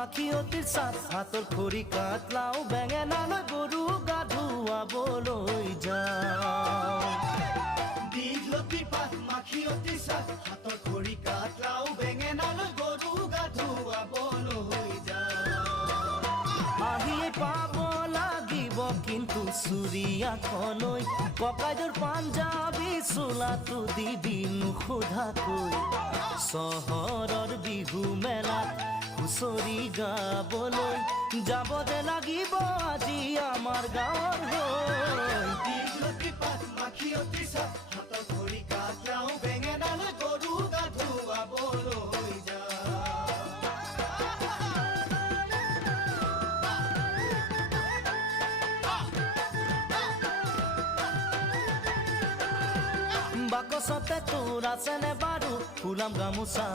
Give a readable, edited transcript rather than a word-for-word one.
মাখিয়তিৰ চাত হাতৰ খৰি কাটলাও বেঙেনালৈ গৰু গা ধুৱাবলৈ যাওঁ দীঘলতি পাত মাখিয়তি চাত হাতৰ খৰি কাটলাও বেঙেনালৈ গৰু গা ধুৱাবলৈ যাওঁ আহিয়ে পাব লাগিব কিন্তু চুৰিয়াখনৈ ককাইদেউৰ পাঞ্জাবী চোলাটো দিবি নোসোধাকৈ চহৰৰ বিহু মেলাত হুঁচৰি গাবলৈ যাব দে লাগিব আজি আমাৰ গাঁৱৰ হৈ দীঘলতি পাত মাখিয়তি চাত হাতৰ খৰি কাটলাও বেঙেনালৈ গৰু গা ধুৱাবলৈ যাওঁ বাকচতে তোৰ আছেনে বাৰু ফুলাম গামোচা